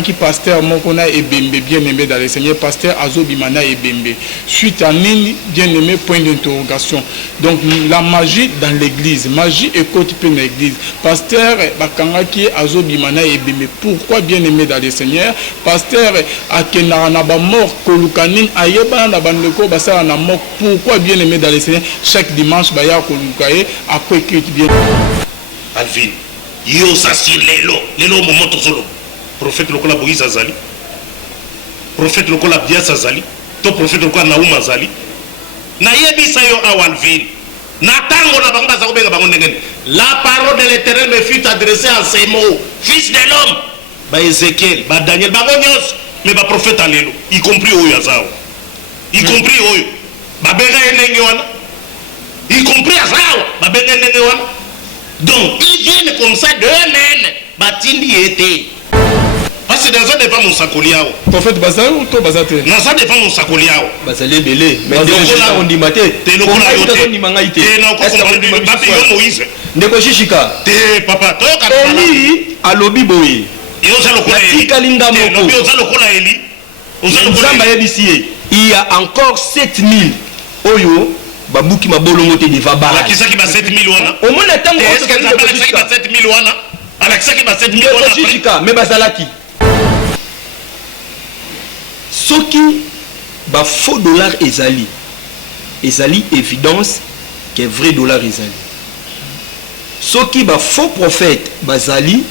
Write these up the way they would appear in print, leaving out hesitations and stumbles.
bakangaki pasteur mokona ebembe bien aimé dans le Seigneur, pasteur Azobimana ebembe. Suite à nini bien aimé, point d'interrogation. Donc la magie dans l'église, magie et côté dans l'église. Pasteur bakangaki Azobimana ebembe. Pourquoi bien aimé dans le Seigneur? Pasteur akena na ba mort kolukanin ayeba na bandeko basala na mort. Pourquoi bien aimé dans le Seigneur? Chaque dimanche baya kolukaye après écrit bien. Alvin, yo s'assure lelo moment solo. Prophète lokola Moïse azali. Prophète lokola Bias azali. To prophète lokola Naoum azali. Na yebisa yo Alvin. Na tango na bango bazako benga bango ndengene. La parole de l'Éternel me fut adressée en ces mots. Fils de l'homme. Ba Ézéchiel, ba Daniel, ba nyos, mais ba prophète alelo, y compris oyo azao. Y compris oyo. Ba benga ndenge wana. Y compris azao, ba benga ndenge wana. Donc, ils viennent comme ça d'eux-mêmes. Batindi était. Parce que dans ça dépend mon sakoliao. Prophète Bazal ou toi Bazate? Dans ça dépend mon sakoliao. Bazalé belé. Mais déjà on dit maté. T'es lokola yote. T'es na ko comprendre bapi yo Moïse. Ndeko shishika. T'es papa to ka. Eli alobi boye. Yo za lokola Eli. Kalinda moko. Yo za lokola Eli. Oza lokola Eli. Il y a encore 7000 oyo. Babuki mabolongo te deva ba. La kisaki ba 7000 wana. Au moins tango est-ce que ça ba kisaki ba 7000 wana? Ala kisaki ba 7000 wana. Shishika mais bazalaki. Soki ba faux dollar ezali. Ezali évidence que vrai dollar ezali. Soki ba faux prophète bazali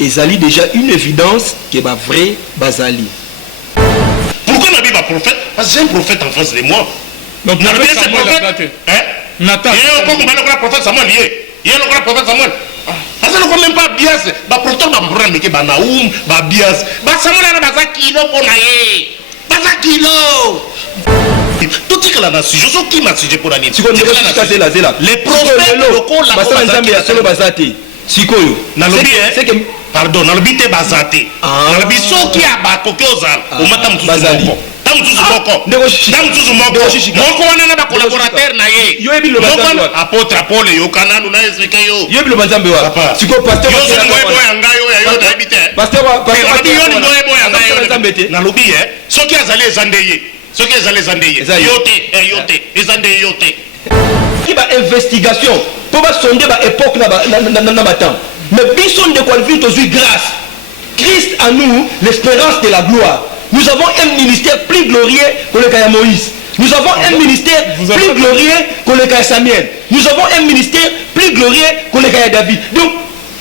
ezali déjà une évidence que ba vrai bazali. Pourquoi n'a pas prophète? Parce que j'ai un prophète en face de moi. Donc, Nathan. Nathan. Il y a un prophète Samuel. Il y a un prophète Samuel. Parce que nous même pas bias. Bah pourtant bah problème que bah Naoum, bah bias. Bah Samuel a bah kilo pour naïe. Bah kilo. Tout ce que la nation, je sais qui m'a sujet pour l'année. Si on est là, les prophètes locaux la bazate ya solo bazate. Sikoyo. Nalobi c'est que pardon, nalobi te bazate. Nalobi so qui a ba kokozal. O mata mtu bazali. Moko wana na ba collaborateur na ye yo ebi lo bazambe wa apôtre Paul yo kananu na expliquer yo yo ebi lo bazambe wa siko pasteur yo so ngoy boy ngayo ya yo na ebite pasteur yo ni ngoy boy ngayo bazambe na lobi soki azali ezandeye soki azali ezandeye yote ezandeye yote ki ba investigation pour ba sonder ba époque na ba temps mais bison de qualifier aujourd'hui grâce Christ en nous l'espérance de la gloire. Nous avons un ministère plus glorieux que le cas de Moïse. Nous avons un ministère plus glorieux que le cas de Samuel. Nous avons un ministère plus glorieux que le cas de David. Donc,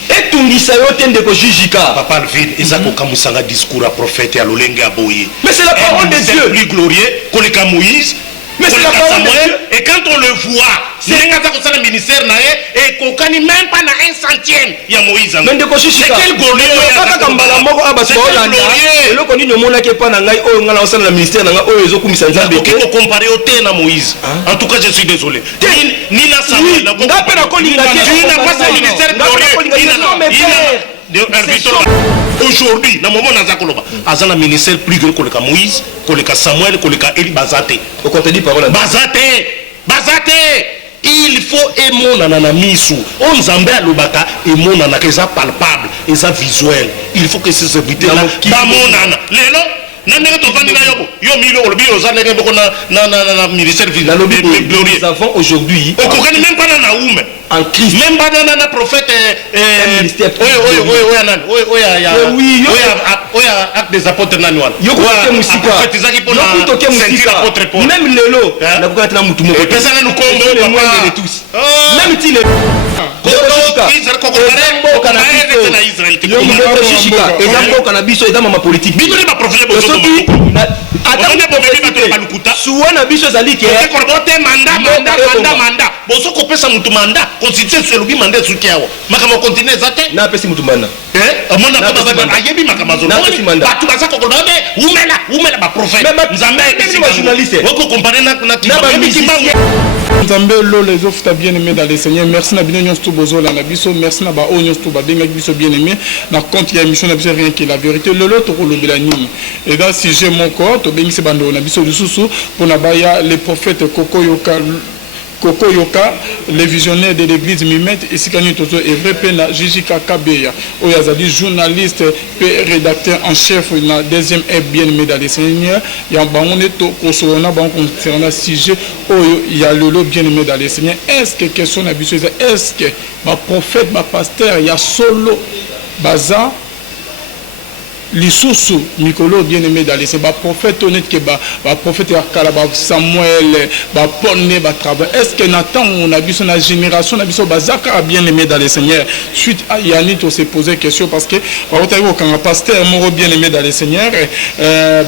et tout le monde de Jijika. Papa Alvin, Isako Kamusanga discours à prophète et à l'Olenga Aboye. Mais c'est la parole de Dieu. Plus glorieux que le cas de Moïse. Mais c'est la parole de Dieu. Et quand on le voit, c'est un ministère et qu'on ne même pas un centième. Il y a Moïse. C'est quel glorieux. C'est quel glorieux. Le connu ne mona qui pas nangai o ngala osana na ministère nanga o ezo kumisa nzambe ke ko comparer au thé na Moïse. En tout cas je suis désolé. Ni na Samuel na ko. Ngape na ko linga te. Tu n'as pas ce ministère glorieux. Aujourd'hui, dans le moment où Azana ministère plus grand que le cas Moïse, que le cas Samuel, que le cas Eli Bazate. Au contenu parole. Bazate. Il faut aimer nanana misu. On zambé lobaka aimer nanana que ça palpable et ça visuel. Il faut que ces serviteurs là bamonana. Lelo nanga to vandi na yo milo le biro za nenge boko na ministère glorieux. Nous avons aujourd'hui au kokani même pas na Naoum en Christ même pas na prophète ministère oui acte des apôtres nani wana yo ko musika prophétisaki pour la même lelo na ko na mutu moko pesa na lukombo le moindre de tous même ti le Israël ko na Israël te ko shishika ezambo kana biso ezama ma politique bino ni ba prophète bozo suwana biso zali ke manda bozo ko pesa mutu manda constitution sur le mandat soutiawo makamo continuer zate na pesi mutu manda amona ba ayebi makamazo batu bazako ko babe umela ba prophète nzambe ni ba journaliste woko comparer na nzambe lo les offres bien aimé dans le Seigneur. Merci na bino nyonso bozo la na biso, merci na ba o nyonso to ba benga biso bien aimé na compte ya émission na biso rien que la vérité lolo to ko lobela nini et là si j'ai mon corps to bengi se bando na biso lisusu pour na baya les prophètes kokoyoka Koko Yoka, les visionnaires de l'église Mimet, ici Kani Tozo Evre Pena, Jijika Kabeya, Oyazadi, journaliste, rédacteur en chef, na deuxième est bien aimé dans les Seigneurs, Yambaone To Kosorona, Ban concernant sujet, Oyo, Yalolo bien aimé dans les Seigneurs. Est-ce que question habituelle, est-ce que ma prophète, ma pasteur, ya solo, Baza, Lisusu, Mikolo bien aimé dans les Seigneurs, prophète honnête que prophète Yakala, Samuel, Ponne, travail. Est-ce que Nathan, on a vu son génération, on a vu son Bazaka bien aimé dans les Seigneurs. Suite à Yannick, on s'est posé question parce que quand un pasteur mort bien aimé dans les Seigneurs,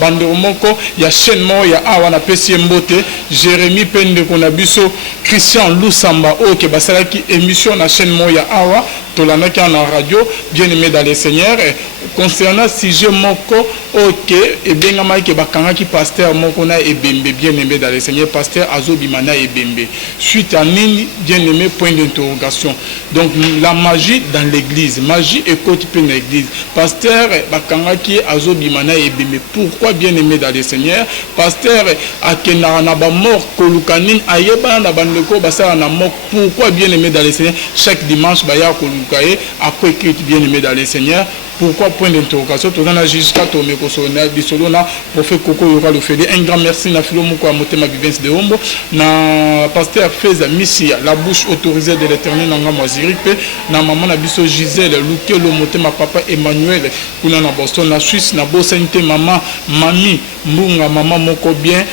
Banderomoko, il y a Chenmo, il y a Awana Pessi Mbote, Jérémy Pende, qu'on a vu Christian Lusamba, ok, basala qui émission na Chenmo, il y a Awa, Tolana qui en radio, bien aimé dans les Seigneurs. Concernant sujet moko, ok, et bien que bakanga qui pasteur moko na ebembe bien aimé dans les Seigneurs, pasteur Azo Bimana ebembe. Suite à Nini, bien aimé, point d'interrogation. Donc la magie dans l'église, magie et côté dans l'église. Pasteur bakanga qui Azo Bimana ebembe. Pourquoi bien aimé dans les Seigneurs? Pasteur Akenara na ba mort kolukanin ayeba na bandeko basala na mort. Pourquoi bien aimé dans les Seigneurs? Chaque dimanche baya kolukaye après écrit bien aimé dans les Seigneurs. Pourquoi point d'interrogation? Tout dans jusqu'à tomber Bissolona pour faire Koko Yoka le fait. Un grand merci na Philo Moko à Motema Vivence de Hombo, na pasteur Feza Missia, la bouche autorisée de l'Éternel Nanga Maziripe, na maman na Bisso Gisèle, Lukelo Motema papa Emmanuel, kuna na Boston, na Suisse, na Bosente maman, mami, Mbunga maman Moko bien,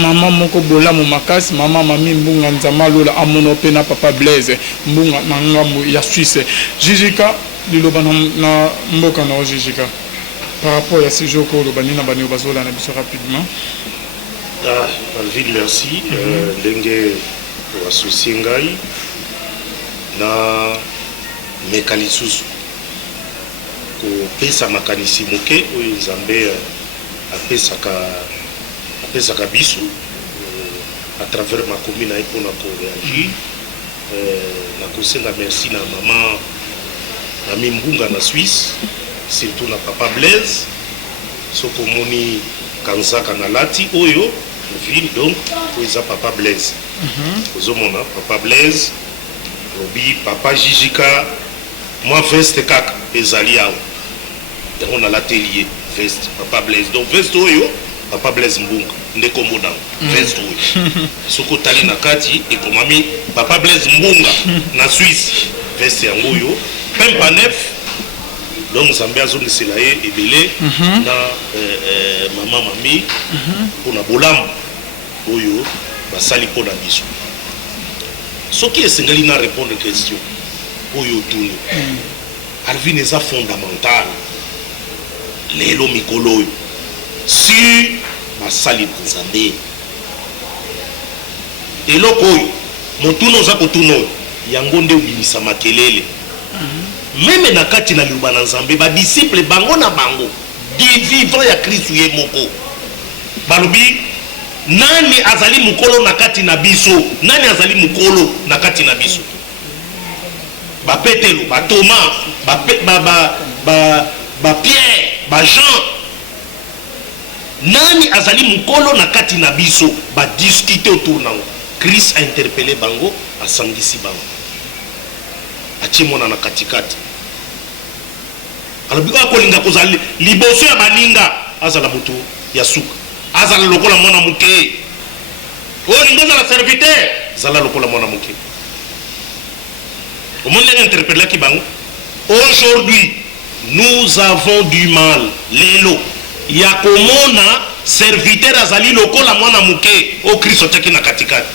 maman Moko Bola Momakas, maman mami Mbunga Nzama Lola Amonope na papa Blaise, Mbunga Nanga ya Suisse. Jijika Liloba na mboka na Jijika par rapport à ce jour que le bani na bani bazola na biso rapidement. Ah, Alvin, merci. Lenge wa susingai na mekalisusu ko pesa makanisi moke o Nzambe apesaka biso à travers ma commune pour na ko réagir na kosenga merci na maman Ami Mbunga na Suisse, surtout na papa Blaise, Sokomoni Kanzaka na Lati, Oyo, ville donc, Oiza papa Blaise. Ozomona, papa Blaise, Robi, papa Jijika, moi veste kaka, ezali awo. On a l'atelier, veste, papa Blaise. Donc veste Oyo, papa Blaise Mbunga, ndeko modam, veste Oyo. Soko tali na kati, et comme ami, papa Blaise Mbunga na Suisse, veste yango Oyo. Pempa nef, donc Zambia zone Selaye et Belé, na maman mami, pour na bolam, oyo, basali pour la biso. Ce qui est singali na répondre à la question, oyo tourne. Alvin est fondamental. Lelo mikolo, si basali Zambé, et l'okoyo, motuno za kotuno, yangonde ubimisa makelele. Même na kati na liuba na Nzambe ba disciple bango na bango di vivant ya Kristo ye moko balobi nani azali mukolo na kati na biso, nani azali mukolo na kati na biso, ba Petelo, ba Thomas, ba Pierre, ba Jean, nani azali mukolo na kati na biso, ba discuter autour nango. Christ a interpellé bango, a sangisi bango, achimona na katikati. Alors biko kolinga kozali liboso ya baninga azala butu ya suka, azala lokola mwana muke, o linga za la serviteur zala lokola mwana muke. Au monde interpellé ki bango. Aujourd'hui nous avons du mal lelo ya komona serviteur azali lokola mwana muke o Kristo taki na katikati.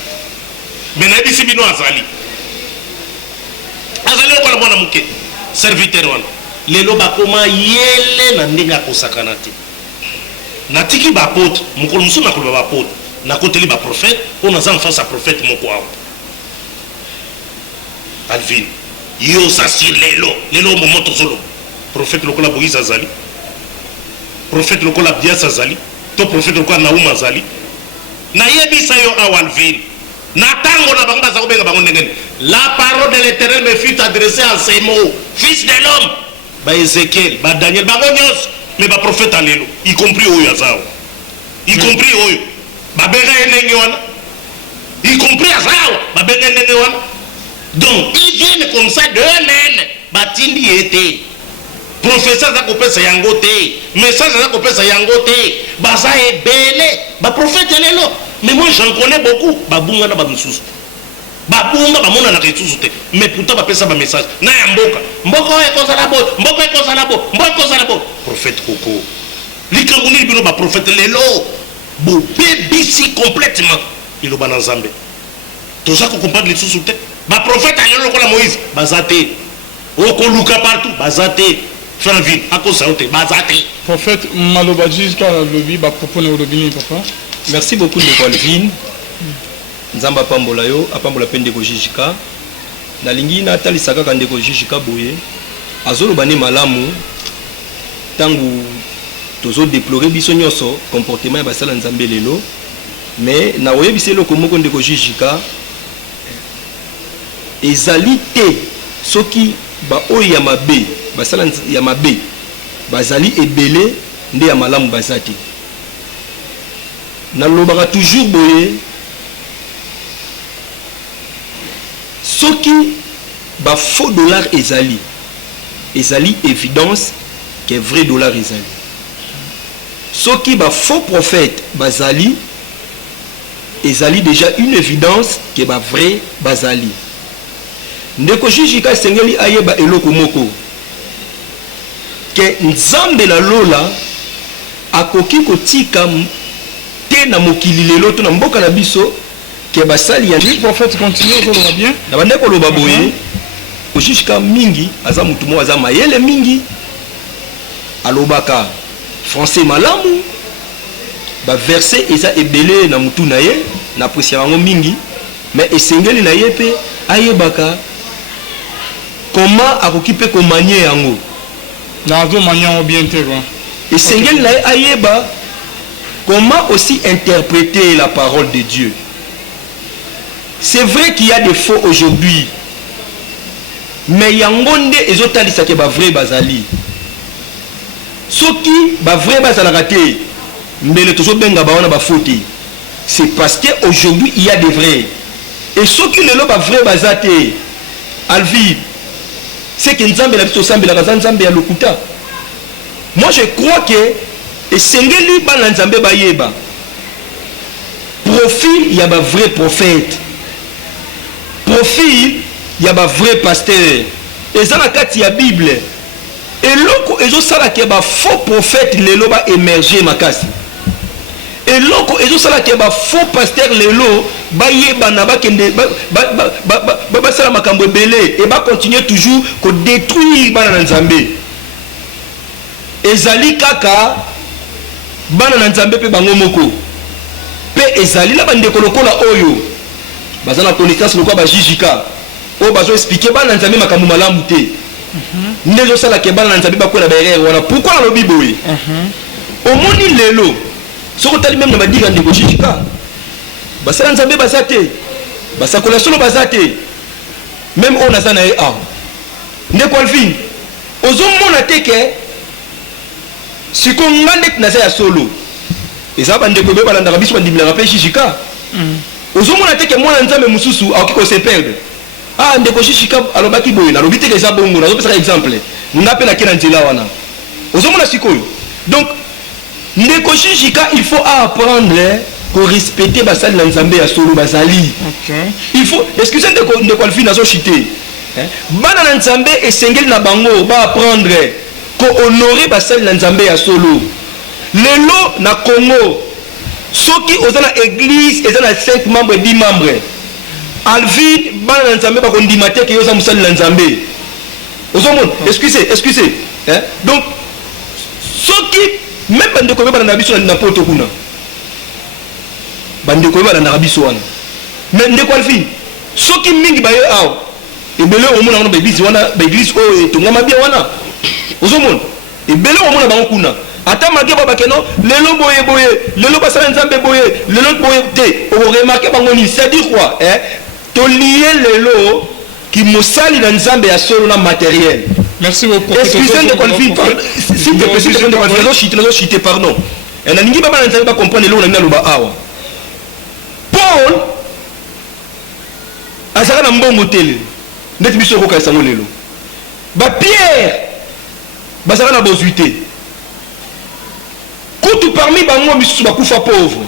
Mena bisi bino azali lokola mwana muke serviteur wana lelo bakoma yele na ndinga kosakana te natiki ba apôtre mukolo musu na koloba ba apôtre na koteli ba prophète on a en face à prophète moko awo Alvin yo sasir lelo moment tozolo prophète lokola Moïse azali, prophète lokola Bias azali, to prophète lokola Nauma azali na yebisa yo awa Alvin na tango na bango baza kobenga bango ndengene. La parole de l'Éternel me fut adressée en ces mots: fils de l'homme, ba Ézéchiel, ba Daniel, ba nyos, mais ba prophète alelo, y compris oyo azao, y compris oyo ba bega ndenge wana, y compris à ça, donc ils viennent comme ça de eux-mêmes, batindi était. Professeur za kopesa yango te, message za kopesa yango te, baza ebele, ba prophète lelo. Mais moi j'en connais beaucoup, babunga na ba mususu. Babunga ba mona na kesusu te, mais pourtant ba pesa ba message. Na ya mboka, mboka e koza la bo, mboka e koza la bo, mboka e koza la bo. Prophète Koko. Likanguni bino ba prophète lelo. Bo bébisi complètement. Il est dans Zambé. Tout ça qu'on comprend les sous-sous-tête. Ba prophète lelo ko la Moïse, bazate. Oko luka partout, bazate. Franville, à cause de Bazate. Prophète Malobadji, car le lobby va proposer au lobby, papa. Merci beaucoup de Colvin. Nzamba Pambolayo, Apambola Pendeko Jijika. Nalingi Natali Saka Kandeko Jijika Bouye. Azolo Bane Malamu. Tangu Tozo déplorer Bissonyoso, comportement Basala Nzambe Lelo. Mais Naoye Bisselo Komoko Ndeko Jijika. Ezalité, Soki Ba Oyamabe. Basala ya mabe bazali ebele nde ya malamu bazati na lobaka toujours boye soki ba faux dollar ezali évidence que vrai dollar ezali soki ba faux prophète bazali ezali déjà une évidence que ba vrai bazali ndeko jijika sengeli ayeba eloko moko que Nzambe la lola akoki kotika te na mokili lelo to na mboka na biso ke basali ya prophète continue ozoloba bien na bande ko loba boye koshishika mingi aza mutu mo aza mayele mingi alobaka français malamu ba verset eza ebele na mutu na ye na apprécier bango mingi mais esengeli na ye pe ayebaka comment akoki pe ko manier yango. Et Seigneur Ayeba, comment aussi interpréter la parole de Dieu? C'est vrai qu'il y a des faux aujourd'hui, mais yangonde ezotalisa ke ba vrai bazali. Soki ba vrai bazalakate, mbele tozo benga ba wana ba fauté. C'est parce que aujourd'hui il y a des vrais. Et soki lelo ba vrai bazate, alvi c'est que Nzambe la biso sambe la Nzambe ya lokuta. Moi je crois que et sengeli ba Nzambe ba yeba. Profil y a ba vrai prophète. Profil y a ba vrai pasteur. Et ça la kati ya Bible. Et loko ezo sala ke ba faux prophète lelo ba émerger makasi. Et loko ezo sala ke ba faux pasteur lelo ba yeba na ba kende ba sala makambo belé et ba continuer toujours ko détruire bana Nzambe. Ezali kaka bana Nzambe pe bango moko. Pe ezali la bande ko lokola oyo. Bazana connaissance lokwa ba jijika. O bazo expliquer bana Nzambe makambo malamu te. Nezo sala ke bana Nzambe ba ko na ba erreur wana. Pourquoi la lobi boye? Omoni lelo soko tali même na ba diga ndeko jijika. Basala Nzambe basate. Basakola solo basate. Même on a ça na e a. Ndeko alfin. Ozo mona teke siko ngande na ya solo. Eza ba ndeko be balanda biso ba ndimela pe jijika. Ozo mona teke mwana Nzambe mususu akiko se perdre. Ah ndeko jijika alobaki boye na lobite ke za bongo na zopesa exemple. Ngape na kena nzela wana. Ozo mona sikoyo. Donc ndeko jijika il faut apprendre ko respecter basali na Nzambe ya solo basali. Il faut excusez de qualifier na so chité. Bana na Nzambe esengeli na bango ba apprendre ko honorer basali na Nzambe ya solo. Lelo na Congo soki ozana église ezana 5 membres 10 membres. Alvin bana na Nzambe ba ko ndimate ke yoza musali na Nzambe. Ozomon excusez donc soki même bande ko bana na biso na poto kuna. Bande ko bana na biso wana. Mais ndeko alfi soki mingi ba yo aw ebele omona na église wana ba église o tongama bien wana. Ozomon ebele omona bango kuna. Ata mage ba bakeno lelo boye lelo basala Nzambe boye lelo boye te o remarquer bango ni c'est dire quoi to lier lelo qui mosali na Nzambe ya solo na matériel. Merci beaucoup. Excusez-moi de conflit. S'il te plaît, s'il te plaît, de chiter, pardon. Et na ningi baba na Nzambe ba comprendre lelo na mina loba awa. Paul azaka na mbongo tele ndeti biso ko kaisa ngolelo ba Pierre bazaka na bozuité kutu parmi bango misusu bakufa pauvre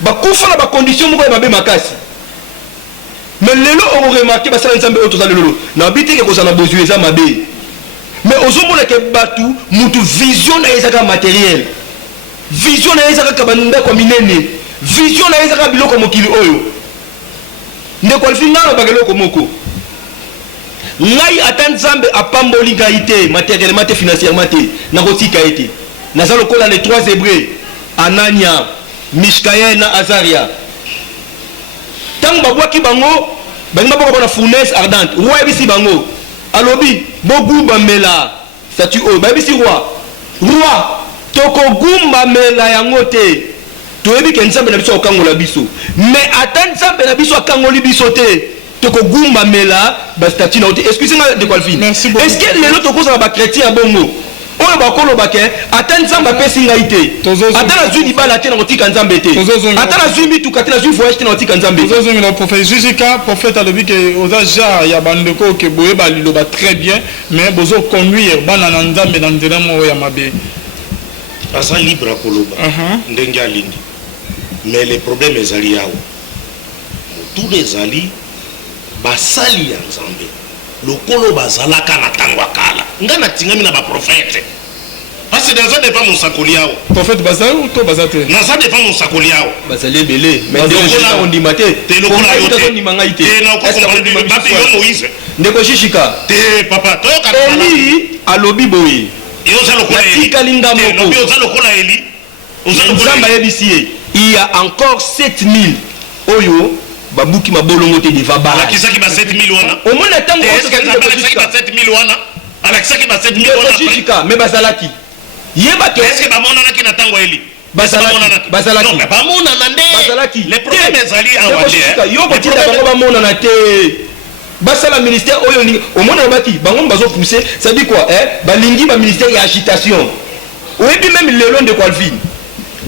bakufa na ba condition moko ya mabe makasi mais lelo on remarqué basala nzambe oto za lelo na biti ke kozana bozué za mabe mais ozomona ke batu mutu vision na ezaka matériel vision na ezaka kabanda kwa minene vision na ezaka biloko mokili oyo ndeko alfinga na bageloko moko ngai ata nzambe apamboli ngai te matériellement te financièrement te na kotika ete naza lokola les trois hébreux Anania Mishkaël na Azaria tant babwaki bango bango bako na fournaise ardente roi bisi bango alobi bogumba mela statue o babisi roi tokogumba mela yango te toyebi ke nzambe na biso okangola biso mais ata nzambe na biso akangoli biso te tokogumba mela ba statue na ote excusez-moi de Colvin est-ce que lelo tokoza ba chrétien bongo oyo bakolo bake ata nzambe apesi ngai te ata nazwi libala te na kotika nzambe te ata nazwi mituka te nazwi voyage te na kotika nzambe tozozongi na prophète jusqu'à prophète alobi ke oza genre ya bandeko ke boyeba liloba très bien mais bozo conduire bana na nzambe na nzela moko ya mabe aza libre akoloba ndenge alingi mais le problème ezali awa motu ezali basali ya nzambe lokolo bazalaka na ntango akala nga natingami na baprofete parce que naza defa mosakoli awa prophète bazali ou to baza te naza defa mosakoli awa bazali ebele mais ondima te te lokola yo ondima ngai te te na okokomprendre bape yo Moïse ndeko shishika te papa toyoka Eli alobi boye oza lokola Eli natikali nga moko oza lokola Eli oza lokola nzambe ayebisi ye il y a encore 7000 oyo babuki mabolongo te deva ba alakisaki ba 7000 wana omona tango alakisaki ba 7000 wana alakisaki ba 7000 wana shishika mais bazalaki yeba ke est-ce que bamonanaki na tango Eli bazalaki non mais bamonana nde bazalaki le problème ezali awa te yo kotinda bango bamonana te basala ministère oyo omona baki bango bazo pousser ça dit quoi balingi ba ministère ya agitation oyebi même lelo de Calvin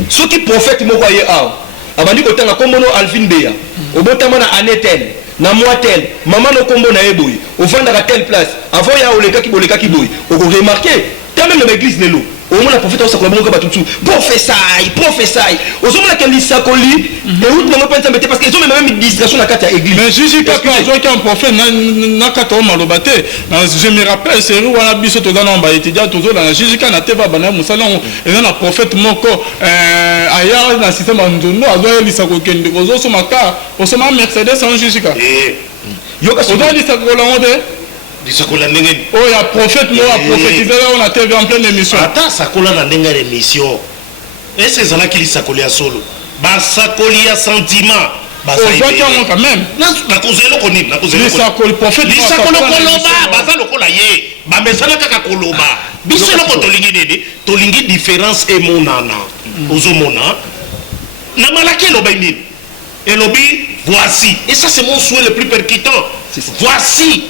soki prophète moko aye awa abandi kotanga kombono Alvin Beya obotama na anetel na moitel maman no kombo na eboy ovandaka telle place avant ya olekaki boy oko remarquer ta même dans l'église lelo omona prophète osa kolabonga batutu prophète ozomona ke lisakoli et out na pensa mbete parce que ils ont même distraction na kata église mais Jésus quand il un prophète na kata o malobate je me rappelle c'est wana biso to dans ba étudiant tozo na Jésus quand na teba bana musalon et na prophète moko aya na système ndondo azo lisako kende ozo somaka osoma Mercedes en Jésus quand yoka ozo lisako la onde lisakola ndenge oh ya prophète mo a prophétisé on a TV en pleine émission ata sakola na ndenge ya émission est-ce que zala ki lisakoli ya solo ba sakoli ya sentiment ba ça on quand même na kozelo konini na kozelo lisakoli prophète lisakolo koloba baza lokola ye ba mesana kaka koloba biso loko tolingi nini tolingi différence emonana ozomona na malaki eloba nini elobi voici et ça c'est mon souhait le plus percutant voici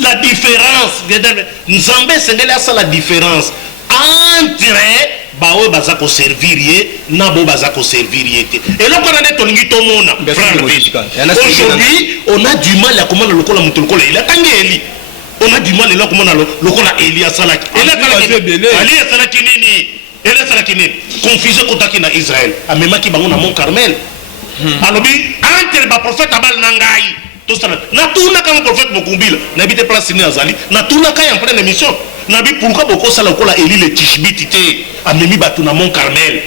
la différence nzambe sengeli asala la différence entre baoyo baza koservir ye na bo baza koservir ye te eloko wana nde tolingi tomona aujourd'hui on a du mal ya komona lokola moto lokola Eli atangi Eli on a du mal ela komona lokola Eli asalaki ali asalaki nini Eli asalaki nini confusion kotaki na Israël amemaki bango na Mont Carmel alobi entre baprofete abali na ngai natuna kama prophète mokumbila nabi te place ni azali natuna ka en pleine émission nabi pourquoi boko sala kola Eli le tishbiti te amemi batu na Mont Carmel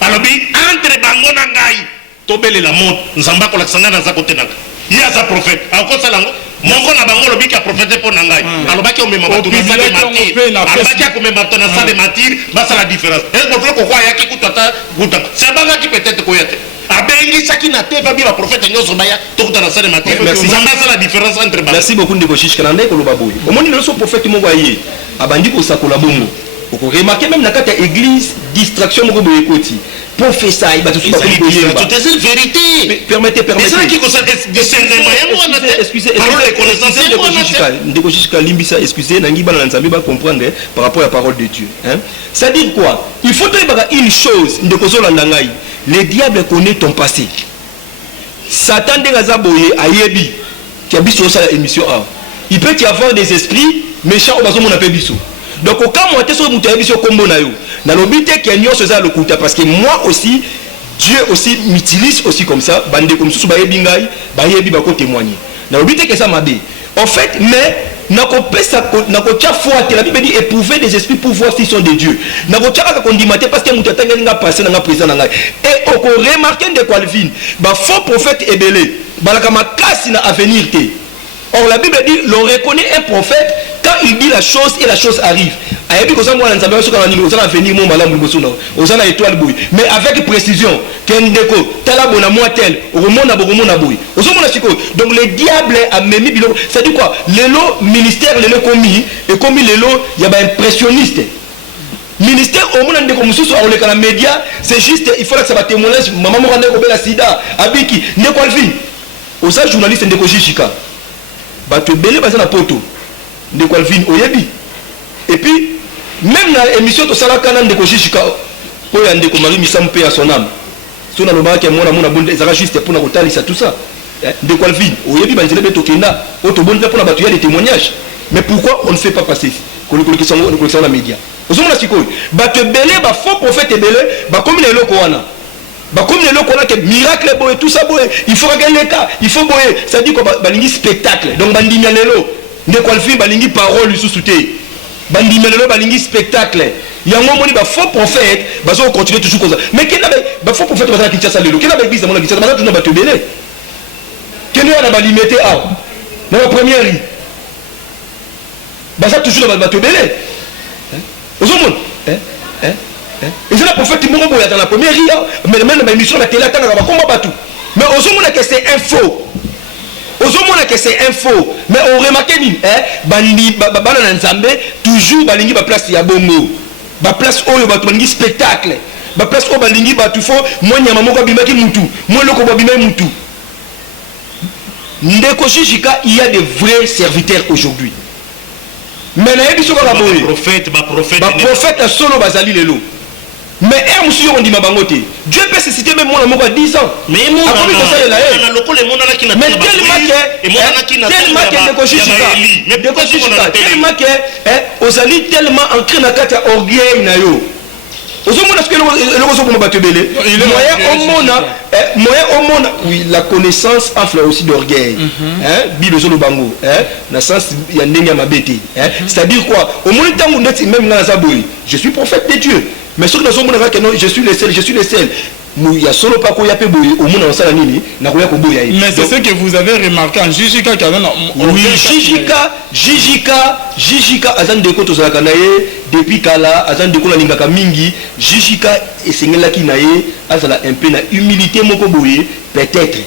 alobi entre bango na ngai tobele la monte nzamba ko laksanga na za kote nanga ya za prophète ako sala ngo mongo na bango lobi ka prophète po na ngai alobaki o mema batu na sa de matir alobaki ko mema batu na sa de matir basa la différence est prophète ko kwa yaki kutata guta sabanga ki peut-être ko yate abengi saki na teva bi ba prophète nyoso baya tokuta na sa de matir nzamba sa la différence entre ba merci beaucoup ndeko shishika na ndeko loba boy omoni le so prophète moko aye abandi ko sakola bongo oko remarquer même na kata église distraction moko boye koti professeur ba tout ça c'est vérité permettez ça qui concerne discernement excusez ndeko shishika limbisa excusez nangi bana nzambe ba comprendre par rapport à la parole de Dieu hein ça dit quoi il faut dire une chose ndeko zolanda ngai le diable connaît ton passé Satan de boye ayebi qui a biso ça la émission A. Il peut y avoir des esprits méchants au bazo mon appel biso. Donc au cas où tu es sur le biso combo na yo. Na lobité qui a nion ça le kuta parce que moi aussi Dieu aussi m'utilise aussi comme ça, bande comme sous bayebi ngai, bayebi bako témoigner. Na lobité que ça m'a dit. En fait, mais nakotia foi la Bible dit éprouver des esprits pour voir s'ils sont de Dieu. Nakotia ka kondimate parce que mutata nga passé nga présent nga. Et on remarquer de Calvin, ba faux prophète ebelé, balaka makasi na avenir té. Or la Bible dit l'on reconnaît un prophète quand il dit la chose et la chose arrive. Ayebi ko ça moi nzambe so kana nini ozana venir mon malamu liboso na ozana étoile boy mais avec précision kendeko tala bona moi tel romona boy ozomona siko donc le diable a memi biloko c'est dit quoi lelo ministère lelo commis et commis lelo ya ba impressionniste ministère au monde ndeko mususu a oleka na média c'est juste il faut que ça va témoignage maman mo rande ko bela sida abiki ndeko alvin oza journaliste ndeko jishika bato belé baza na poto ndeko alvin oyebi et puis même dans l'émission de Salakana de Koshishika, pour y aller comme Marie Missam paix à son âme. Si on a le bac et mon amour, ça va juste pour nous retaler ça tout ça. De quoi le vide? Au Yébi, ben je l'ai tokenda. Auto bon pour la bataille des témoignages. Mais pourquoi on ne fait pas passer? Qu'on le collection la média. Aux hommes la siko. Bah te belé, bah faux prophète belé, bah comme les locaux on a. Bah comme les locaux on a que miracle boy tout ça boy. Il faut regarder les cas. Il faut boyer. Ça dit quoi? Bah lingi spectacle. Donc bandi mianelo. De quoi le film? Bah lingi parole sous souté. Bandi melelo balingi spectacle yango moni ba faux prophète bazo continuer toujours comme ça mais kena ba faux prophète baza Kinshasa lelo kena ba église mona Kinshasa baza tuna ba tebele kena na ba limité a na la première ri baza toujours na ba tebele ozomon et c'est la prophète moko boya dans la première ri mais même na émission la télé tanga ba komba batu mais ozomona que c'est info. Ozomona que c'est info, mais on remarque ni, bandi bana nzambe toujours balingi ba place ya bongo, ba place oyo ba balingi spectacle, ba place oyo balingi ba tufo, moi nyama moko bimaki mutu, moi loko ba bimaki mutu. Ndeko Shishika, il y a des vrais serviteurs aujourd'hui. Mais na yebiso ka boye, ba prophète solo bazali lelo. Mais monsieur on dit ma bangote. Dieu peut se citer même moi à 10 ans. Mais moi tellement ancré dans la orgueil na yo. Oui, la connaissance enfle aussi d'orgueil. C'est-à-dire quoi? Au moins même je suis prophète de Dieu. Mais ceux qui ne sont pas que non, je suis le seul. Il y a solo pas qu'on y a peu boy au monde en salle nini na koya ko boya. Mais c'est ce que vous avez remarqué en Jijika qui a oui, Jijika azan de ko to zaka na ye depuis kala azan de ko la lingaka mingi Jijika esengela ki na ye azala un peu na humilité moko boye peut-être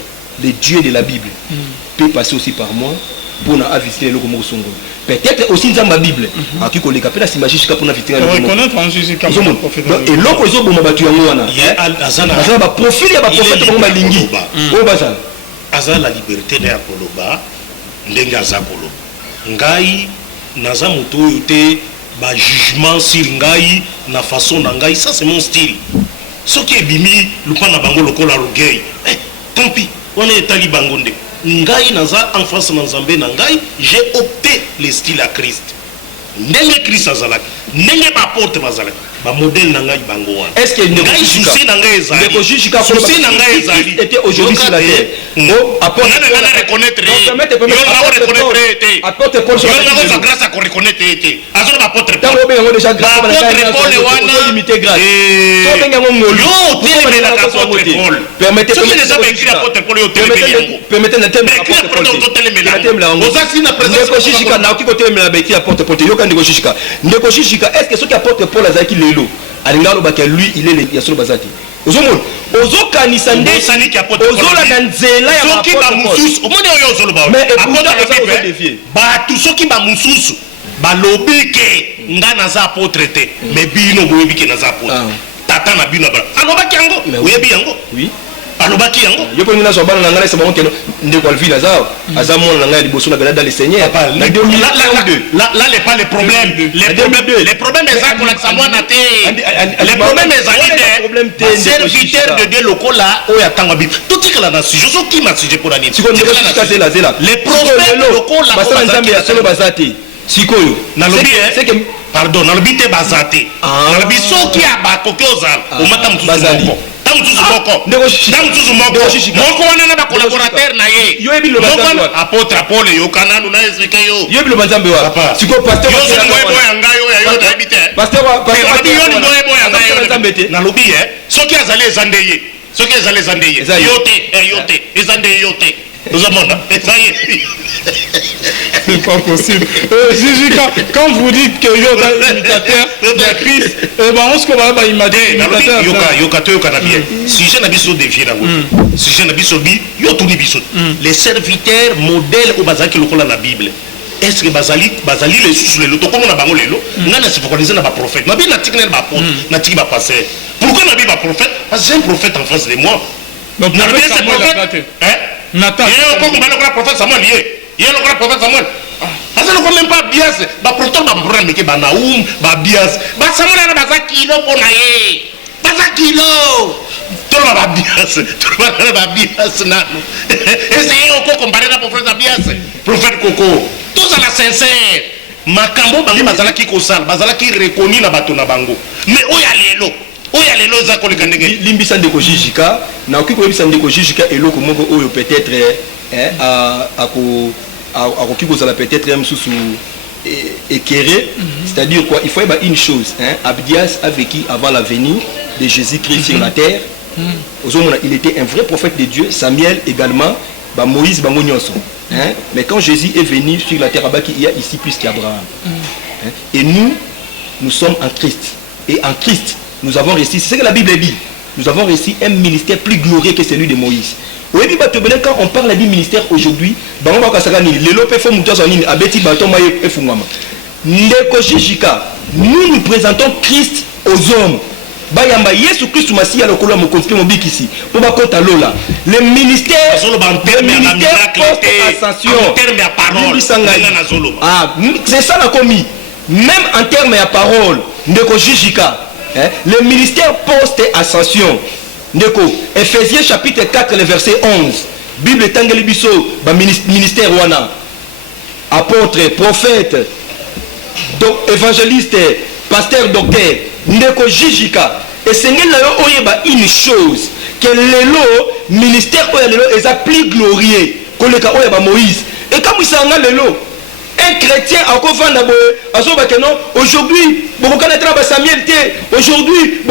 le Dieu de la Bible peut passer aussi par moi pour na visiter le komo songo. Peut-être aussi dans ma Bible. À qui collègue appelle la Jijika pour na visiter le reconnaître en Jijika prophète. Et loko zo bomba batu yango wana. Azana ba profil ya ba prophète ko malingi. O baza. Azana la liberté de Koloba ndenga za kolo. Ngai naza moto yote ba jugement sur ngai na façon na ngai ça c'est mon style. Ce qui est bimi lupana bango lokola orgueil. Tant pis, on est talibango nde. Ngai naza en face na Nzambe na ngai, j'ai opté le style à Christ. Ndenge Christ azalaki, ndenge ba porte bazalaki, ba modèle na ngai bango wana. Est-ce que ngai souci na ngai ezali? Souci na ngai ezali. Était aujourd'hui sur la terre. Oh, apporte na reconnaître. Apporte Paul sur la terre. Grâce à reconnaître été. Azo ba porte Paul. Tango be déjà grâce à la Paul wana limité grâce. So benga ngolo. Yo télé la apôtre Paul. Permettez ce qui les a écrit apôtre Paul yo télé yango. Permettez na thème apôtre Paul. Ozasi na présence. Ndeko Shishika na okiko télé la béki apôtre Paul. Yo kan Ndeko Shishika. Ndeko Shishika est-ce que ce qui apôtre Paul azaki lelo alingalo ba que lui il est ya solo bazati. Ozomon ozokanisa nde saniki apôtre Paul. Ozola na nzela ya apôtre Paul. Mususu omoni oyo zolo ba. Mais apôtre Paul défier. Ba tout ce qui ba mususu ba lobike nga naza apôtre te mais bino boyebi ke naza apôtre. Tata na bino ba. Alobaki yango. Oyebi yango. Oui. alobaki yango yo poni na so bana ngala c'est bon que ndeko Alvin azao azamo na ngala liboso na dans les seigneurs là n'est pas les problèmes les problèmes est ça pour la samwana té les problèmes est ça serviteur de Dieu lokola o ya tanga bi tout tika na sujet so ki ma sujet pour la nini les problèmes lokola basala nzambe ya solo bazati sikoyo na lobi c'est que pardon na lobi te bazati na lobi so ki abakoki ozala o mata mutu bazali moko wana na bakolaborateur na ye apôtre Paul yokana nuna explique yo yebilo banzambe wa siko pasteur yo so ngoyebo yanga yo ya yo na ebite pasteur yo ni ngoyebo yanga yo na lobi soki azali ezande ye soki ezali ezande ye yote ezande yote Ozamona ezaye. C'est pas possible. Jijika, quand vous dites que yo est imitateur de Christ, on se va imiter imitateur. Yoka na bien. Si je n'habite sur défier na go. Si je n'habite sur bi, yo tout ni biso. Les serviteurs modèles au bazaki lokola na Bible. Est-ce que bazali les sous les loto comme on a bango lelo, ngana se focaliser na ba prophète. Na bi na tiknel ba apôtre, na tiki ba pasteur. Pourquoi na bi ba prophète? Parce que j'ai un prophète en face de moi. Donc na bi c'est prophète. Nathan. Il y a encore un prophète Samuel lié. Il y a encore un prophète Samuel. Parce que nous ne même pas bias. Bah pourtant bah programme que bah Naoum bah bias. Bah Samuel a bah kilo pour naïe. Bah kilo. Tout le monde va bias. Tout le monde va bias na. Essayez encore comparer la prophète bias. Prophète Coco. Tout ça la sincère. Makambo bangi bazala ki kosal. Bazala ki reconnu na bato na bango. Mais où y a lelo? Oya lelo za ko lekandenge limbisa ndeko jijika na okiko limbisa ndeko jijika eloko moko oyo peut-être ako kiko za peut-être même sous éclairé, c'est-à-dire quoi, il faut avoir une chose, Abdias a vécu avant la venue de Jésus-Christ sur la terre. Il était un vrai prophète de Dieu. Samuel également, Moïse Bangonyonso. Mais quand Jésus est venu sur la terre, il y a ici plus qu'Abraham. Et nous sommes en Christ. Et en Christ, nous avons réussi, c'est ce que la Bible dit, nous avons réussi un ministère plus glorieux que celui de Moïse. Quand on parle du ministère aujourd'hui, nous nous présentons Christ aux hommes. Yesu Christ Masia le kola mo confirme bikisi pour ba kota lola le ministère poste ascension en termes de parole c'est ça la commis même en termes de parole ndeko jijika le ministère poste ascension ndeko Ephésiens chapitre 4 le verset 11 Bible tangeli biso ba ministère wana apôtre prophète donc évangéliste pasteur docteur ndeko jijika et c'est une chose que le ministère est plus glorieux que le cas de Moïse. Et comme il s'en a un chrétien a aujourd'hui Samuel aujourd'hui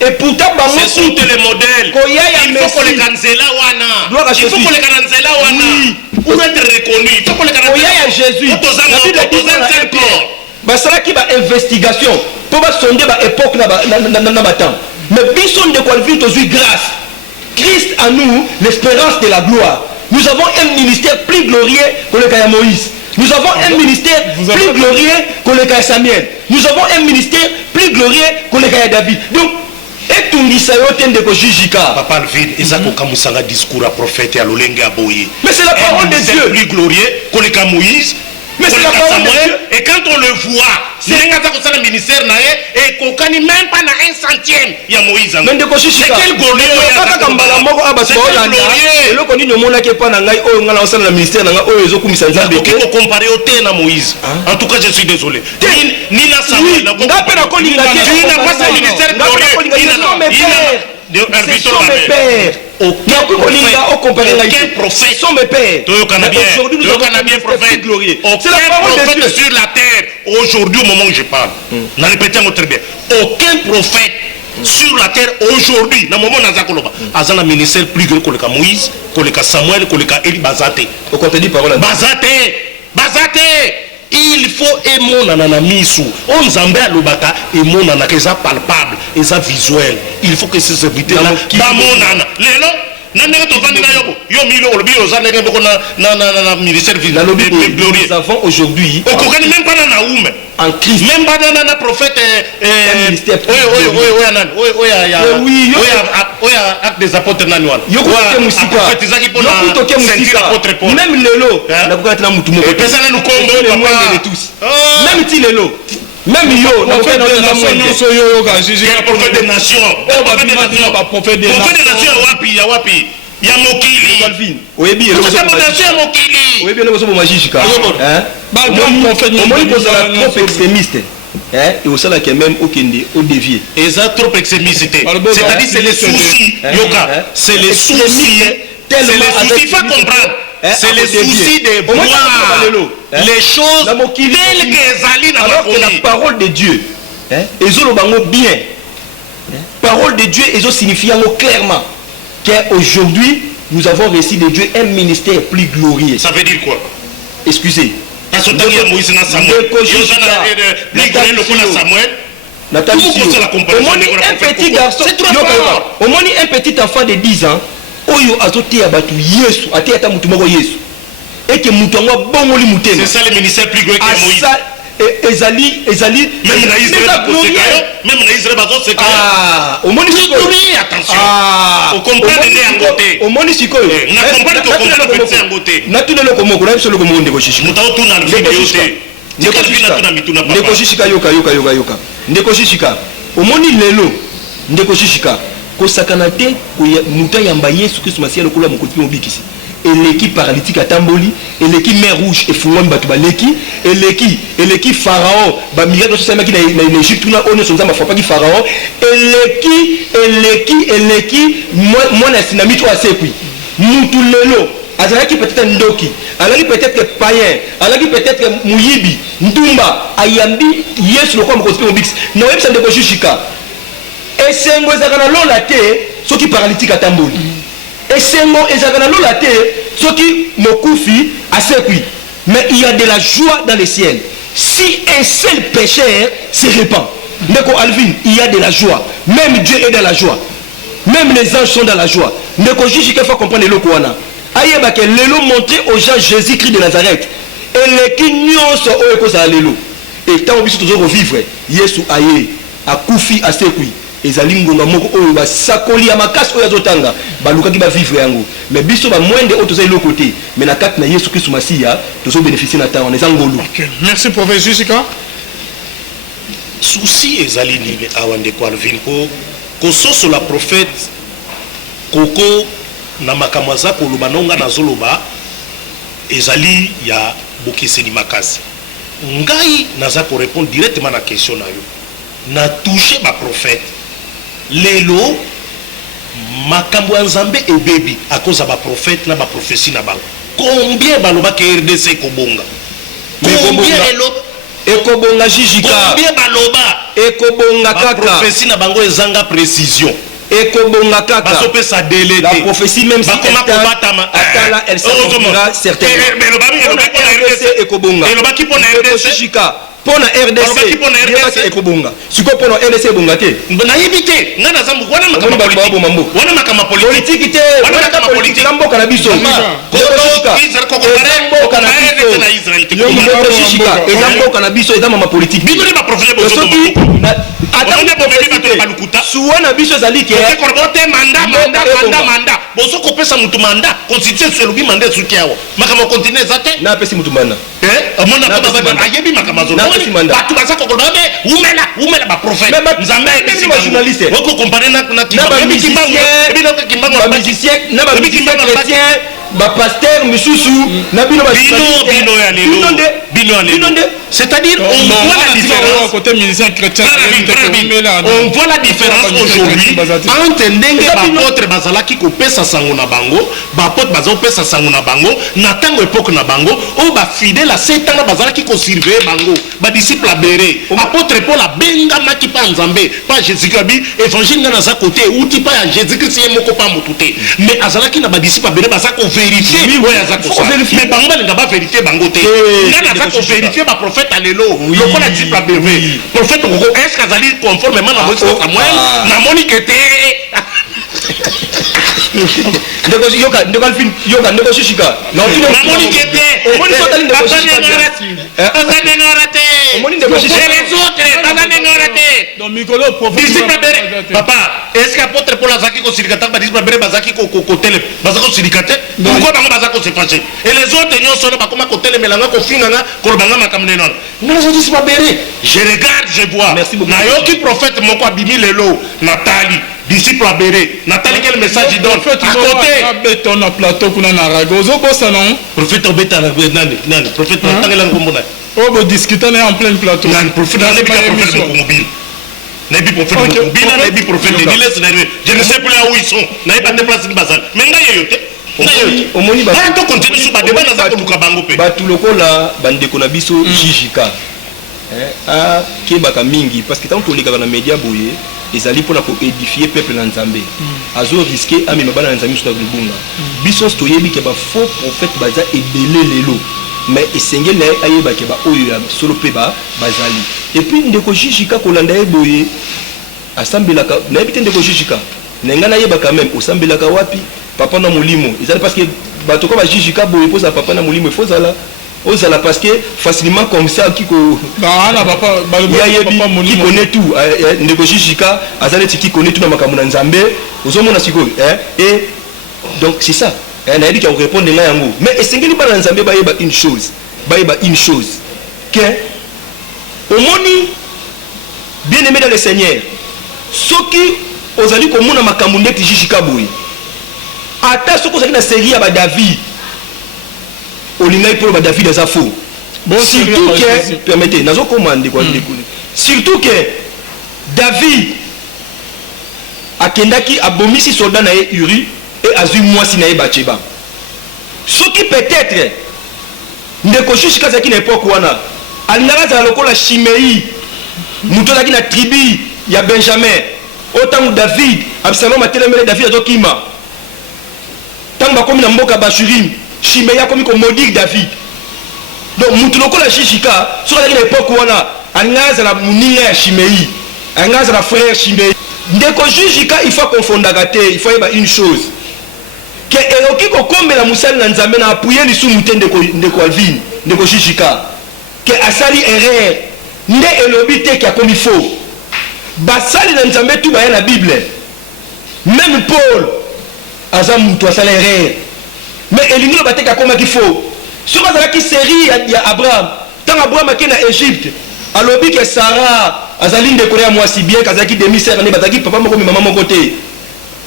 et pourtant c'est sont les modèles. Il faut qu'on les cancelle là. Il faut qu'on les cancelle là pour être reconnu. Il faut qu'on les cancelle. Jésus. Basala qui va investigation pour sonder ba époque na batam mais bison de quoi vite aujourd'hui grâce Christ à nous l'espérance de la gloire. Nous avons un ministère plus glorieux que le cas de Moïse. Nous avons un ministère plus glorieux que le cas de Samuel. Nous avons un ministère plus glorieux que le cas de David. Donc et tout l'Israël de Jijika Papa Alvin ezako kamusanga discours à prophète à l'olenge aboye. Mais c'est la parole de Dieu plus glorieux que le cas de Moïse. Mais c'est la parole de Dieu. Et quand on le voit, c'est le ministère et qu'on ne même pas un centième, il y a Moïse. C'est quel glorieux. Comparé au thé à Moïse. En tout cas, je suis désolé. Nina Samuel, tu n'as pas ce ministère glorieux. Ce sont mes pères. Aucun prophète sont mes pères. Aujourd'hui, nous avons un prophète glorieux. Aucun prophète sur la terre, aujourd'hui, au moment où je parle, n'a répété très bien. Aucun prophète sur la terre, aujourd'hui, dans le moment où nous avons un ministère plus grand que le cas Moïse, que le cas Samuel, que le cas Élie Bazate. Au contenu parole. Bazate. Il faut aimer nanana misu. On zambé lobaka aimer nanana que ça palpable, et ça visuel. Il faut que ces serviteurs là bamonana. Lelo Yo milo le bio za ndenge boko na ministère nous avons aujourd'hui okokani même pas na Naoum en Christ même pas na prophète ministère acte des apôtres nani wana yokote musika yokote musika même lelo na kokata na mutu moko pesa na lukombo papa tous même ti lelo même yo na kokata na nation yo ka juger prophète des nations prophète des nations wapi ya mokili Calvin oyebi eloko ya mokili oyebi eloko so majishika omoni kozala trop extrémiste et au salaire même okende au dévier et ça trop extrémiste c'est-à-dire c'est les soucis yoka c'est les soucis il faut comprendre c'est les soucis de voir les choses telles qu'elles allaient alors que la parole de Dieu ezolobango bien parole de Dieu ezo signifie clairement qu'aujourd'hui nous avons reçu de Dieu un ministère plus glorieux. Ça veut dire quoi? Excusez. Parce que Moïse na Samuel. Un petit garçon. Au moins un petit enfant de 10 ans. Oyo azote abatu Yesu. Ate ata mutu moko Yesu. Et que mutu ngo bongoli mutema. C'est ça le ministère plus glorieux que Moïse. Ezali même na Israël bazo se au moni attention au comprendre les angoté au moni sikoyo na comprendre que comprendre le angoté na tuna loko moko na biso loko moko ndeko shishi mutao tuna video yote ndeko shishika yoka ndeko shishika au moni lelo ndeko shishika kosakana te muta yamba Yesu Kristo Masia lokola mokoti mobikisi eleki paralytique atamboli eleki mer rouge efungwami bato baleki eleki pharaon bamiracle nyonso esalemaki na Egypte kuna oyo nyonso nzambe afrapaki pharaon eleki mwana ya sinamite oyo asekwi mutu lelo azalaki peut-être ndoki alaki peut-être païen alaki peut-être muyibi ndumba ayambi Yesu lokola mokonzi mpe mobikisi na oyebisa ndeko shishika esengo ezalaka na lola te soki paralytique atamboli esengo ezalaka na lola te soki mokufi asekwi mais il y a de la joie dans le ciel si un seul pécheur se répand ndeko Alvin il y a de la joie même Dieu est dans la joie même les anges sont dans la joie ndeko juge qu'il faut comprendre eloko wana ayeba ke lelo montrer aux gens Jésus-Christ de Nazareth eleki nyonso oyo ekozala lelo et tant biso tozo revivre Yesu aye akufi asekwi ezali ngonga moko oyo basakoli ya makasi oyo azotanga balukaki ba vivre yango mais biso ba mwende oyo tozali le côté mais na kati na Yesu Kristo Masia tozo bénéficier na temps on est ngolu. Merci prophète Jessica. Souci ezali ni awande kwa Alvin ko soso la prophète koko na makamwaza ko lubanonga na zoloba ezali ya bokiseli makasi ngai naza ko répondre directement na question na yo na toucher ba prophète lelo makambo ya nzambe ebebi à cause ba prophète na ba prophétie na bango combien baloba ke RDC kobonga combien lelo ekobonga jijika combien baloba ekobonga kaka prophétie na bango ezanga précision ekobonga kaka bazopesa délai la prophétie même si atala elle s'accomplira certainement ekobonga elobaki pona RDC jijika pona RDC ekobonga siko pona RDC bonga te nayebi te nga na zambu wana makama politique te wana makama politique na mboka na biso mboka na biso eza mama politique bino ne ba prophète suwa na biso ezali ke manda boso kopesa mutu manda constitution elobi manda esuki awa makama continue eza te na apesi mutu manda omona ayebi makama bato baza kokoloba be umela baprophète nzambe journaliste okokompare na chrétien bapasteur misusu na bino c'est-à-dire on voit la différence côté ministère chrétien on voit la différence aujourd'hui entre ndenge bapotre bazalaki kopesa sango na bango bapotre bazopesa sango na bango na tango époque na bango o bafidèle à 7 ans bazalaki kosurveiller bango badisciple abere apôtre Paul abengamaki pa nzambe pa Jésus-Christ abi évangile nga naza côté outi pa ya Jésus-Christ ye moko pa motu te mais azalaki na badisciple abere baza ko vérifier oyo aza kosala mais bango balinga ba vérité bango te nga naza ko vérifier ba prophète alelo lokola disciple abere prophète koko est-ce qu'azali conformément na Moïse Samuel na moni que te ndeko Alvin yoka ndeko Shishika na moni kete omoni sota ndeko Shishika omoni ndeko Shishika les autres bana ngorate donc mikolo disciple bere papa est-ce que apôtre Paul azaki ko silikata ba disciple bere bazaki ko tele bazako silikate pourquoi bango bazako se fâcher et les autres nyonso na bakoma ko tele melanga ko finganga ko banga makamne non na zo disciple bere je regarde je vois na yoki prophète moko abimi lelo Nathalie disciple abéré Nathalie quel message il donne à côté ton plateau kuna na ragozo bossa non prophète obeta na nani prophète Nathalie ngomona oh bo discuter en plein plateau nani prophète na prophète mobile Nabi prophète mobile nabi prophète de l'Est je ne sais plus où ils sont nabi pas déplacer bazal mais ngaye yote omoni ba to continue sur ba débat na za ko luka bango pe ba tulokola bande ko na biso jijika a kebaka mingi parce que tant que les gars dans les médias boye ils allaient pour édifier peuple dans Nzambe azo risquer ami mabana dans Nzambe sur le bunga biso stoyebi ke ba faux prophète baza ebele lelo mais esengel na ayeba ke ba oyo ya solo pe ba bazali et puis ndeko jijika kolanda e boye asambelaka na ebite ndeko jijika nenga na yeba quand même osambelaka wapi papa na molimo ezali parce que bato ko ba jijika boye posa papa na molimo efozala ozala parce que facilement comme ça qui connaît tout ndeko jijika azali qui connaît tout na makambo na Nzambe ozomona siko et donc c'est ça na yedi ki répondre nga yango mais esengeli ba na Nzambe ba yeba une chose que omoni bien aimé dans le Seigneur soki ozali komona makambo ndeki jijika boye ata soko ozali na série ya ba David olingai pour ba David as faux bon surtout que permettez nazo commander quoi surtout que David akendaki abomisi soldat na Uri et azui mwasi na Bathsheba soki peut-être ndeko Shishika zaki na époque wana alingaka za lokola Shimei muto zaki na tribu ya Benjamin autant David Absalom atelemele David azokima tamba komi na mboka Bashurim Shimei a commis comme maudit David. Donc, Moutuloko la Shishika, sur l'époque où on a un la Mounina Shimei, un la frère Shimei. Dès que Shishika, il faut confondre il faut y une chose. Que Eroki comme la Moussal Nanzamé a appuyé les sous-moutins de Alvin, de Shishika. Que Asali erreur, ne elobité qui a commis faux. Basali Nanzamé tout va la Bible. Même Paul, Azam, toi, ça l'erreur. Mais il n'y a pas de comme il faut. Sur la série il y a Abraham. Tant Abraham est en Égypte, alors que Sarah, Azaline de Corée, moi si bien qu'Azaki demi-sœur, Nebataki, papa, maman, mon côté.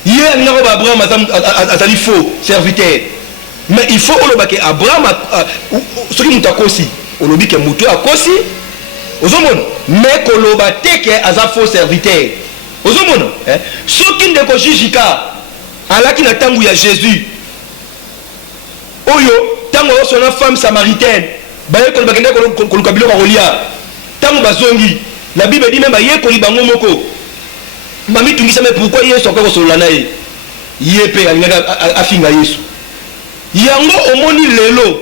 Hier, il y a Abraham, Azali faux, serviteur. Mais il faut que Abraham, ce qui nous a aussi, on dit que Moutou a aussi, mais qu'on l'a dit Azali faux serviteur. Ce qui ne Jijika, Allah qui n'a pas de Jésus. Oyo tango son femme samaritaine baye ko bakende ko kabilo ba rolia tango bazongi la Bible dit même baye ko libango moko mami tungisa mais pourquoi Yesu ko solola nae yepe alingaka afinga Yesu yango omoni lelo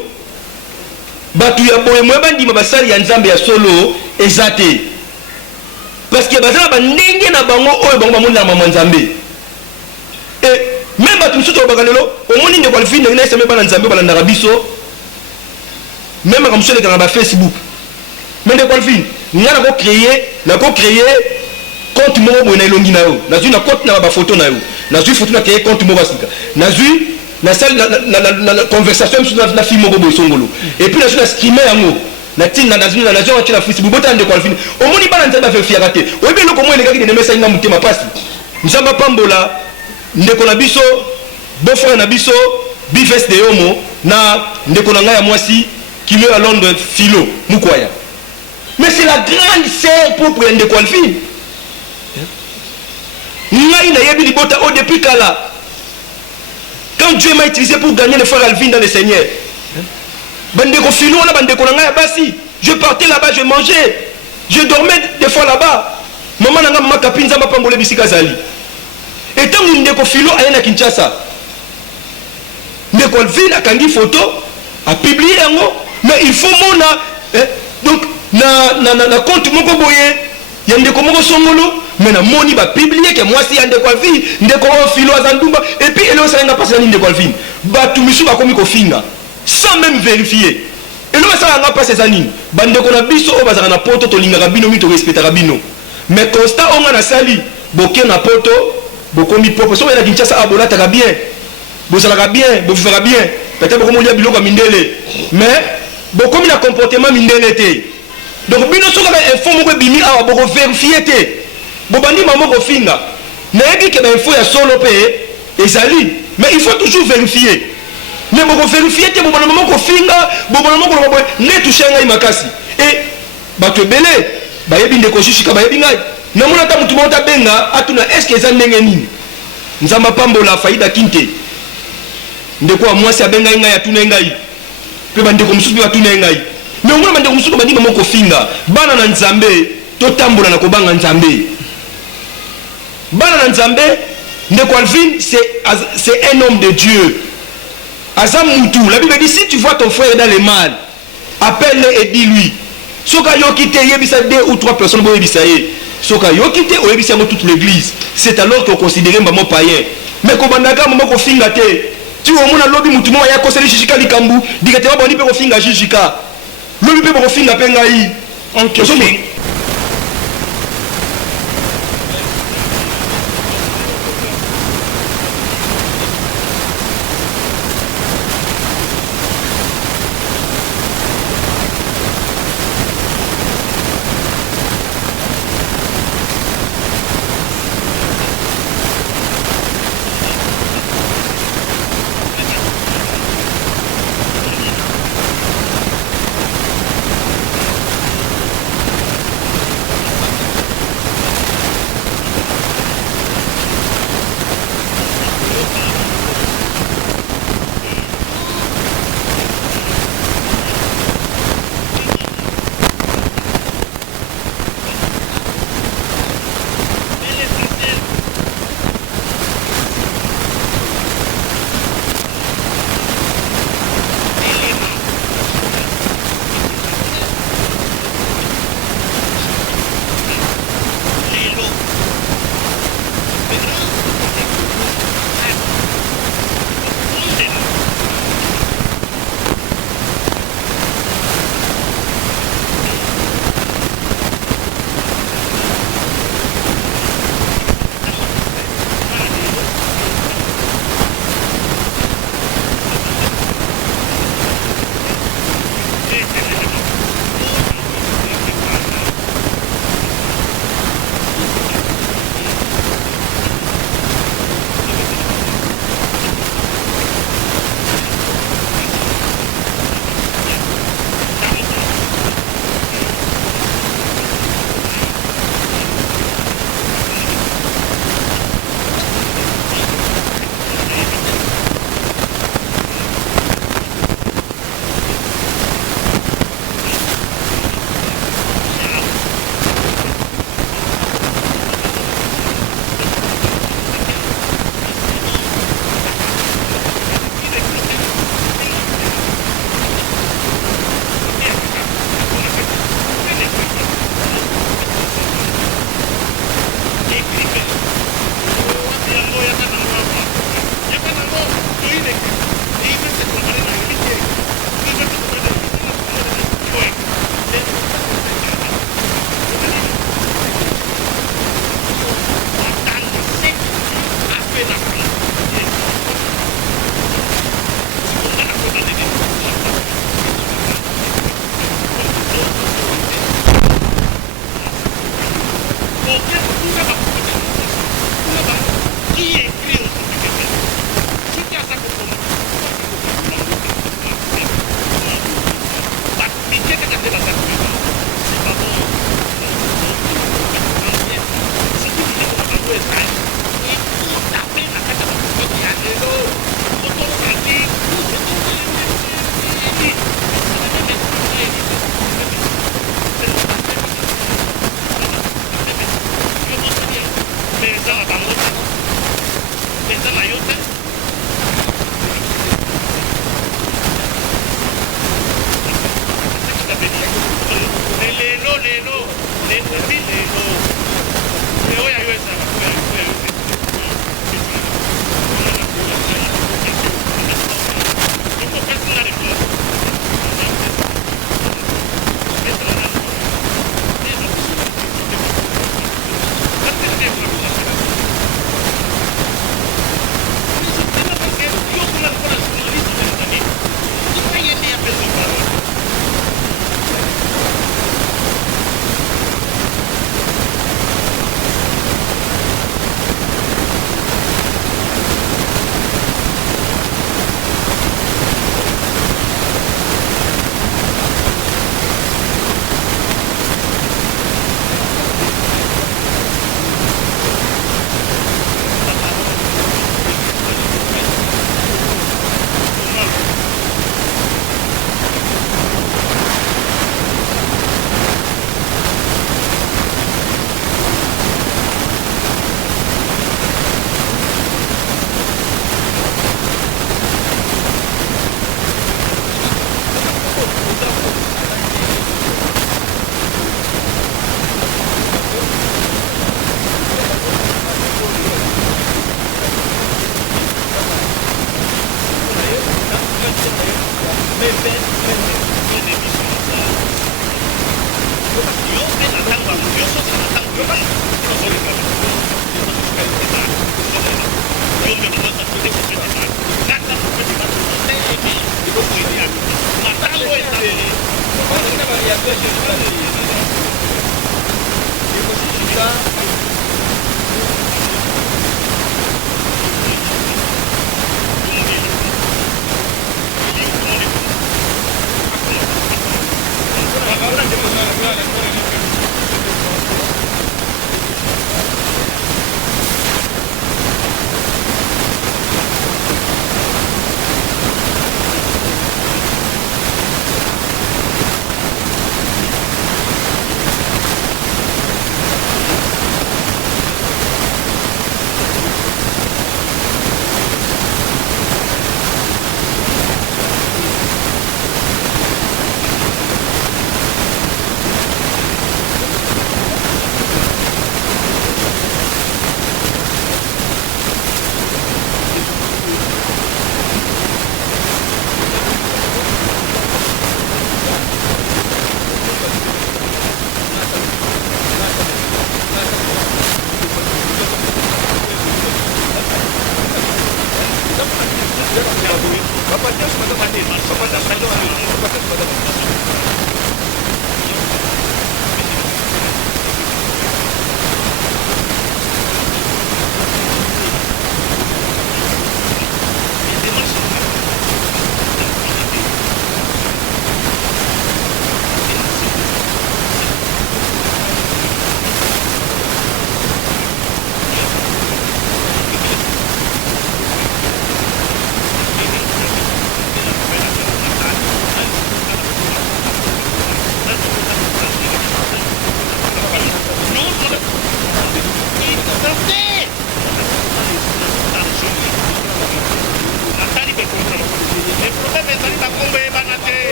batu ya boye mwe bandima basali ya Nzambe ya solo ezate parce que bazala ba ndenge na bango oyo bango bamoni na mama Nzambe et même batu misusu bakalelo omoni ndeko Alvin na ina sema bana Nzambe bala ndarabiso même comme sur le Facebook mais ndeko Alvin ngana ko créer compte moko boye na elongi na yo nazui na compte na ba photo na yo nazui photo na créer compte moko basika nazui na salle na conversation sur na film moko boye songolo et puis nazui na streamer yango na tina nazui na Facebook bota ndeko Alvin omoni bana Nzambe fa fiarate oyebi loko mo eleka ki de mesa nga mutema pasi Nzamba pambola ndeko na biso beau-frère na biso bifes de homo na ndeko na ngaya mwasi qui meurt à Londres Philo Mukwaya mais c'est la grande sœur propre ndeko Alvin ngai na yebi libota au depuis kala quand Dieu m'a utilisé pour gagner le frère Alvin dans le Seigneur bandeko Philo na bandeko na ngaya basi je partais là-bas je mangeais je dormais des fois là-bas maman na ngama kapinza mapambole bisika zali. Et tant que ndeko Philo aye na Kinshasa, ndeko Alvin a kangi photo, a publié yango, mais il faut mona donc na compte moko boye, ya ndeko moko songolo, mais na moni ba publier que moi si ande kwa vie ndeko o filo azandumba et puis ele osalenga passer ni ndeko alvin batu misu ba komi ko finga sans même vérifier et le ça nga passer zanini bandeko na biso o bazaka na poto to linga bino mi to respectera bino mais constat on na sali boké na poto bokomi propre so na Kinshasa abola ta bien bozalaka bien bofera bien peut-être bokomo lia biloko mindele mais bokomi na comportement mindele te donc bino soka ba info moko bimi awa boko vérifier te bobandi maman ko finga nayebi ke ba info ya solo pe ezali mais il faut toujours vérifier mais boko vérifier te bobana maman ko finga bobana maman ko bobo ne toucher ngai makasi et bato belé ba yebi ndeko shishika ba yebi ngai na mona ta mutu mota benga atuna est-ce que eza ndenge nini nzamba pambola faida kinte ndeko moi si abenga ngai atuna ngai pe bandeko mususu pe atuna ngai mais ngona bandeko mususu bandi maman ko finga bana na nzambe to tambola na kobanga nzambe bana na nzambe ndeko Alvin c'est un homme de Dieu azam mutu la Bible dit si tu vois ton frère dans le mal appelle-le et dis-lui soka yo kité yebisa 2 ou 3 personnes bo yebisa ye soka yo kité o yebisa toute l'église c'est alors qu'on considère maman païen mais ko bandaka maman ko finga te tu o mona lobi mutu mo ya ko seli shishika likambu dikete ba boni pe ko finga shishika lobi pe ko finga pe ngai en question. lelo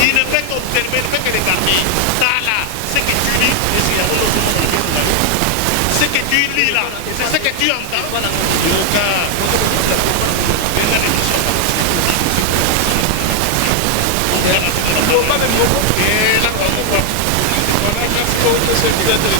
Il ne fait qu'observer, il ne fait que regarder. Ça là, ce que tu lis, ce que tu lis là, c'est ce que tu entends. Voilà, merci beaucoup, monsieur le directeur de